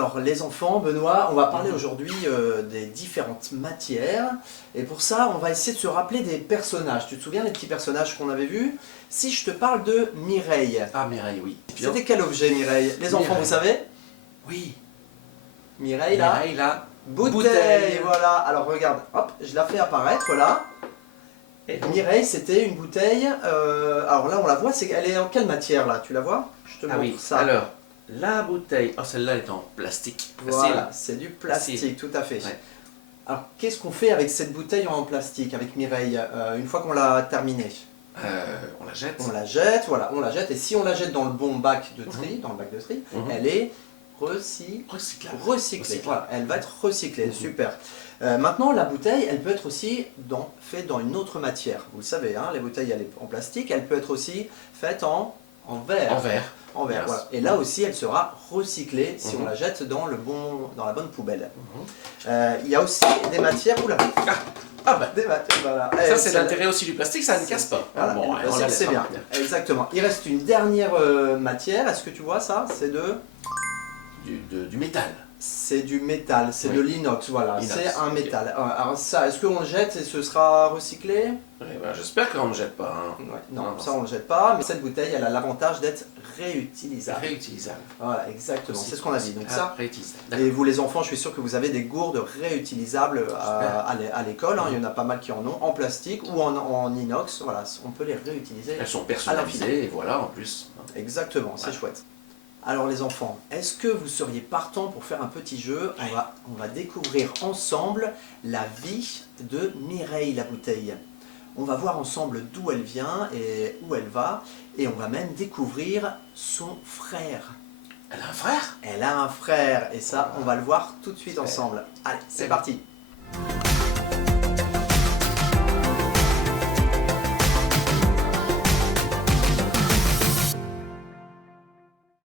Alors les enfants, Benoît, on va parler aujourd'hui des différentes matières. Et pour ça, on va essayer de se rappeler des personnages. Tu te souviens des petits personnages qu'on avait vus? Si je te parle de Mireille. Ah, Mireille, oui. C'était quel objet, Mireille? Les enfants, Mireille. vous savez? Oui. Mireille, là. Mireille, là. Bouteille, voilà. Alors regarde, hop, je la fais apparaître là. Et donc, Mireille, c'était une bouteille. Alors là, on la voit. Elle est en quelle matière là? Tu la vois? Je te ah montre oui, ça. alors, la bouteille. Oh, celle-là est en plastique. Voilà, c'est du plastique, Facile. tout à fait. Ouais. Alors, qu'est-ce qu'on fait avec cette bouteille en plastique, avec Mireille, une fois qu'on l'a terminée? On la jette. On la jette, voilà, on la jette. Et si on la jette dans le bon bac de tri, dans le bac de tri, elle est Recyclable. recyclée. Voilà, elle va être recyclée, super. Maintenant, la bouteille, elle peut être aussi faite dans une autre matière. Vous le savez, hein, les bouteilles elle est en plastique, elle peut être aussi faite en verre. En verre. En verre, Yes. voilà. Et là aussi, elle sera recyclée si on la jette dans la bonne poubelle. Il y a aussi des matières... Oula. Ah bah, Des matières, voilà. ça c'est l'intérêt aussi du plastique, ça ne casse pas. Voilà, Bon, le on la plastique, c'est laisse, bien. hein. Exactement. Il reste une dernière matière. Est-ce que tu vois ça? C'est Du métal. c'est du métal, c'est Oui. de l'inox, voilà. Inox, C'est un ok. métal. Alors ça, est-ce qu'on le jette et ce sera recyclé? Ouais, bah, j'espère qu'on ne jette pas. Hein. Ouais, non, Non, ça on ne le jette pas. Mais cette bouteille, elle a l'avantage d'être réutilisable. Réutilisable. Voilà, exactement. C'est ce qu'on a dit. Donc Ah, ça. réutilisable. Et vous les enfants, je suis sûr que vous avez des gourdes réutilisables à l'école, hein. Il y en a pas mal qui en ont, en plastique ou en inox, voilà, on peut les réutiliser. Elles sont à l'infini. personnalisées et voilà en plus. Exactement, c'est Ouais. chouette. Alors les enfants, est-ce que vous seriez partants pour faire un petit jeu? On va découvrir ensemble la vie de Mireille la bouteille. On va voir ensemble d'où elle vient et où elle va, et on va même découvrir son frère. Elle a un frère? Elle a un frère, et ça, on va le voir tout de suite Super. ensemble. Allez, c'est Eh ben. parti!